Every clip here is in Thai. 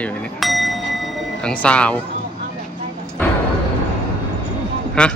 อยู่เนี่ยทั้งซาวฮะ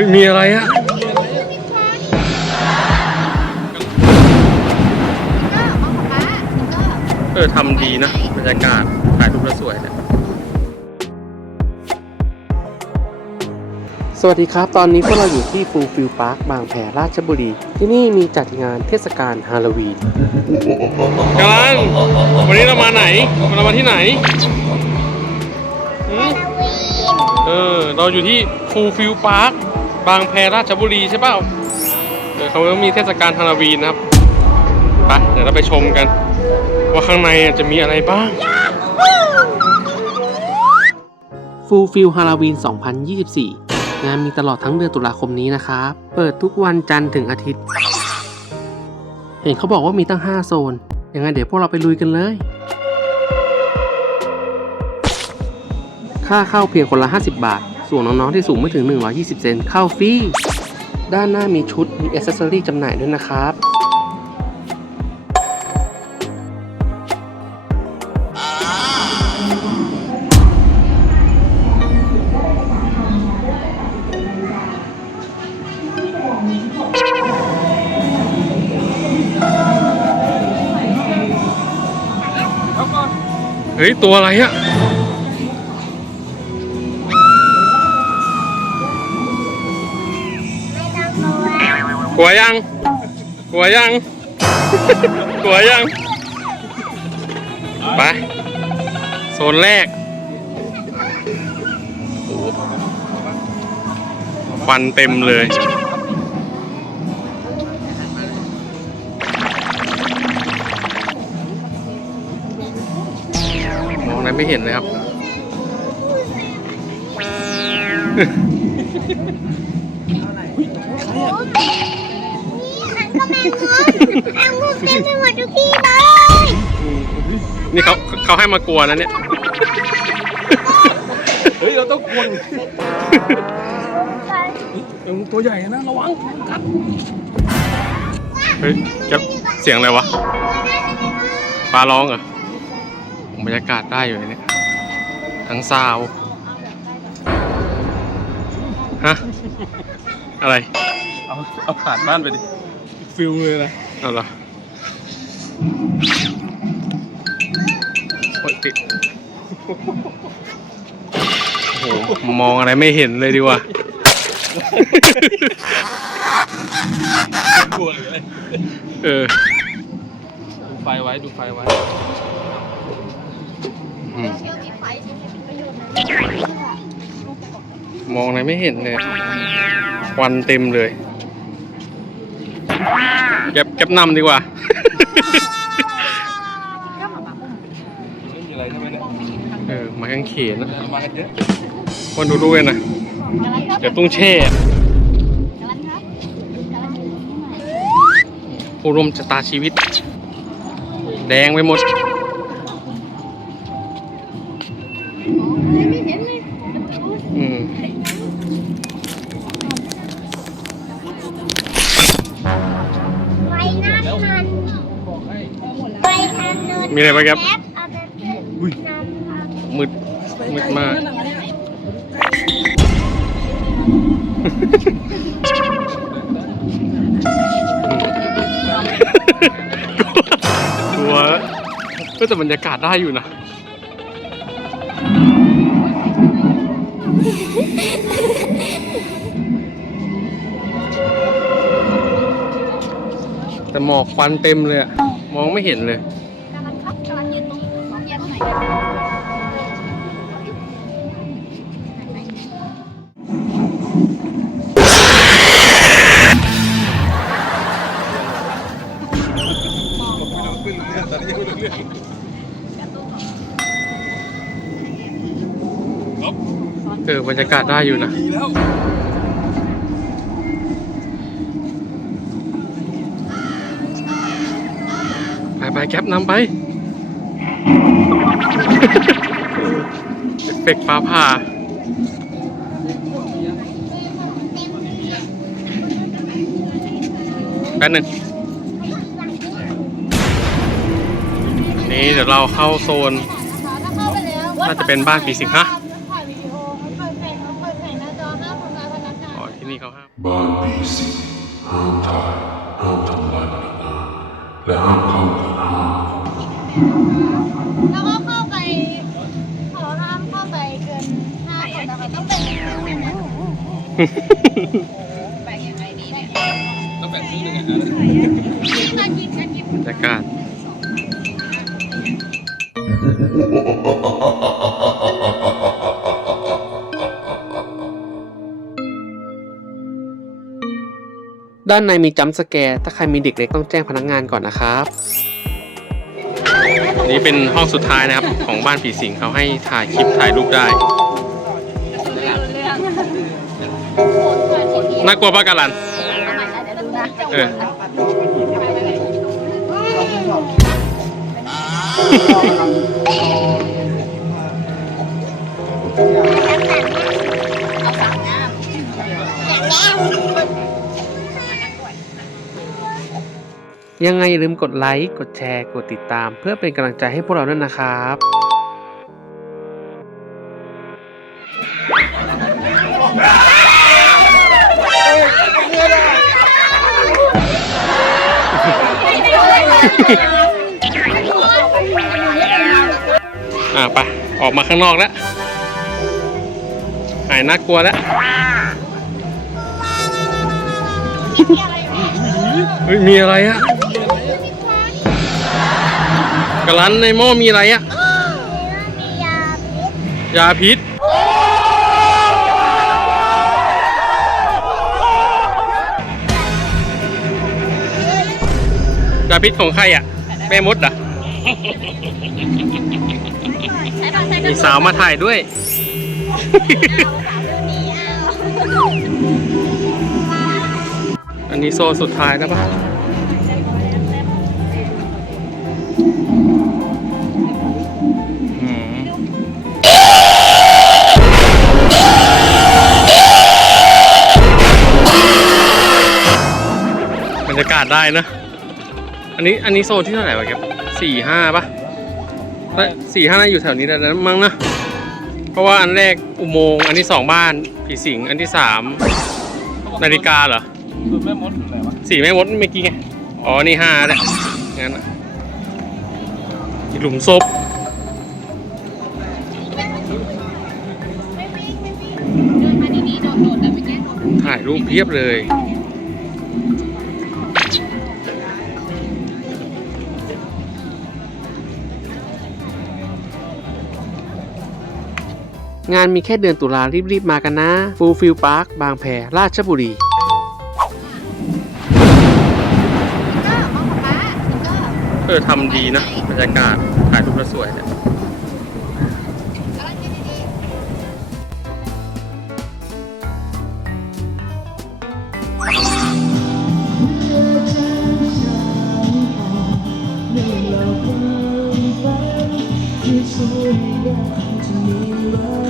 ฮ้ยมีอะไรอะเออทำดีนะบรรยากาศถ่ายรูปแล้วสวยเนี่ยสวัสดีครับ ตอนนี้พวกเราอยู่ที่ฟูลฟิลพาร์คบางแพราชบุรี ที่นี่มีจัดงานเทศกาลฮาโลวีนกำลังวันนี้เรามาไหน เรามาที่ไหนหืมเออ เราอยู่ที่ฟูลฟิลพาร์ค บางแพราชบุรีใช่เปล่าเออเขาก็มีเทศกาลฮาโลวีนนะครับ ไป เดี๋ยวเราไปชมกัน ว่าข้างในจะมีอะไรบ้างฟูลฟิลฮาโลวีน 2024 งานมีตลอดทั้งเดือนตุลาคมนี้นะครับ เปิดทุกวันจันทร์ถึงอาทิตย์ เห็นเขาบอกว่ามีตั้ง 5 โซน ยังไงเดี๋ยวพวกเราไปลุยกันเลย ค่าเข้าเพียงคนละ 50 บาท ส่วนน้องๆที่สูงไม่ถึง 120 เซนเข้าฟรี ด้านหน้ามีชุด มีอ c เซสซอรี่จำหน่ายด้วยนะครับเฮ้ย ตัวอะไรอะ ลัวยังกลัวยังกลัวยัง ไป โซนแรกโอ้โหควันเต็มเลยมองอะไรไม่เห็นเลยครับ แมงมุมเต็มไปหมดทุกที่เลยนี่เขาเขาให้มากลัวนะเนี่ย เฮ้ย เราต้องกวนเอ็งตัวใหญ่นะระวังกัดเฮ้ยแกเสียงอะไรวะปลาร้องเหรอบรรยากาศได้อยู่เนี่ยทั้งซาวฮะอะไร เอาเอาผ่านบ้านไปดิ ฟิลเลยนะเอาเหรอโอ๊ยติดโอ้โหมองอะไรไม่เห็นเลยดีกว่า กลัวเลยเออ ดูไฟไว้ดูไฟไว้อืมมองอะไรไม่เห็นเลย ควันเต็มเลย เก็บเก็บนำดีกว่า ไม่มีอะไรใช่ไหมเนี่ยเออไมาข้างเขนนะเรามากันเยอะคนดูด้วยนะ เดี๋ยวต้องแช่ผู้ร่วมชะตาชีวิต แดงไปหมด นั่นมันบอกให้ไปทางโน้นมีอะไรไหมครับ แป๊บเอาแบบน้ำมืดมืดมาก กลัวก็แต่บรรยากาศได้อยู่นะ แต่หมอกควันเต็มเลยอะมองไม่เห็นเลย กำลังครับกำลังยืนตรงสองแยกตรงไหนตอนนี้ยังไม่รู้เอออบรรยากาศได้อยู่นะ ดีแล้ว ไปไปแก๊ปนำไปเอฟเฟกต์ฟ้าผ่าแป๊บหนึ่งนี่เดี๋ยวเราเข้าโซนถ้าเข้าไปแล้วน่าจะเป็นบ้านผีสิงฮะถ่ายวิดีโอเปิดเพลงเปิดเพลงหน้าจอห้ามทำลายพนักงานอ๋อที่นี่เขาห้ามบ้านผีสิงห้ามถ่ายห้ามทำลายพนักงานและห้ามเข้าเกินห้า แล้วก็เข้าไปขอห้ามเข้าไปเกินห้าคนนะคะต้องเป็นฟิลนะแบ่งยังไงดีเนี่ยต้องแบ่งที่ยังไงฮะการกินการกินบรรยากาศ ด้านในมีจัมป์สแกร์ถ้าใครมีเด็กเล็กต้องแจ้งพนักงานก่อนนะครับ นี่เป็นห้องสุดท้ายนะครับ ของบ้านผีสิงเขาให้ถ่ายคลิปถ่ายรูปได้ น่ากลัวปะการันเออ ยังไงอย่าลืมกดไลค์ กดแชร์ กดติดตาม เพื่อเป็นกำลังใจให้พวกเราด้วยนะครับอ่าไป ออกมาข้างนอกแล้วหายน่ากลัวแล้วเฮ้ยมีอะไรอะ ระลันในหม้อมีอะไรอะมียาพิษยาพิษยาพิษของใครอะ แม่มดเหรอะมีสาวมาถ่ายด้วย อันนี้โซนสุดท้ายแล้วปะ รรยากาศได้นะ อันนี้อันนี้โซนที่เท่าไหร่วะแกสี่ห้าปะแล้วสี่ห้าน่าอยู่แถวนี้แล้วนะมั้งนะ เพราะว่าอันแรกอุโมงค์อันที่สองบ้านผีสิง อันที่สามนาฬิกาเหรอคือแม่มดหรืออะไรวะสี่แม่มดเมื่อกี้ไง อ๋อ นี่ห้าแหละงั้นอะหลุมศพเดินมาดีๆโดดๆแต่ไม่แกล้งโดดถ่ายรูปเพียบเลย งานมีแค่เดือนตุลารีบๆมากันนะฟูลฟิลพาร์คบางแพราชบุรีเออทำดีนะบรรยากาศถ่ายรูปแล้วสวยเนี่ยกำลังกินดีๆ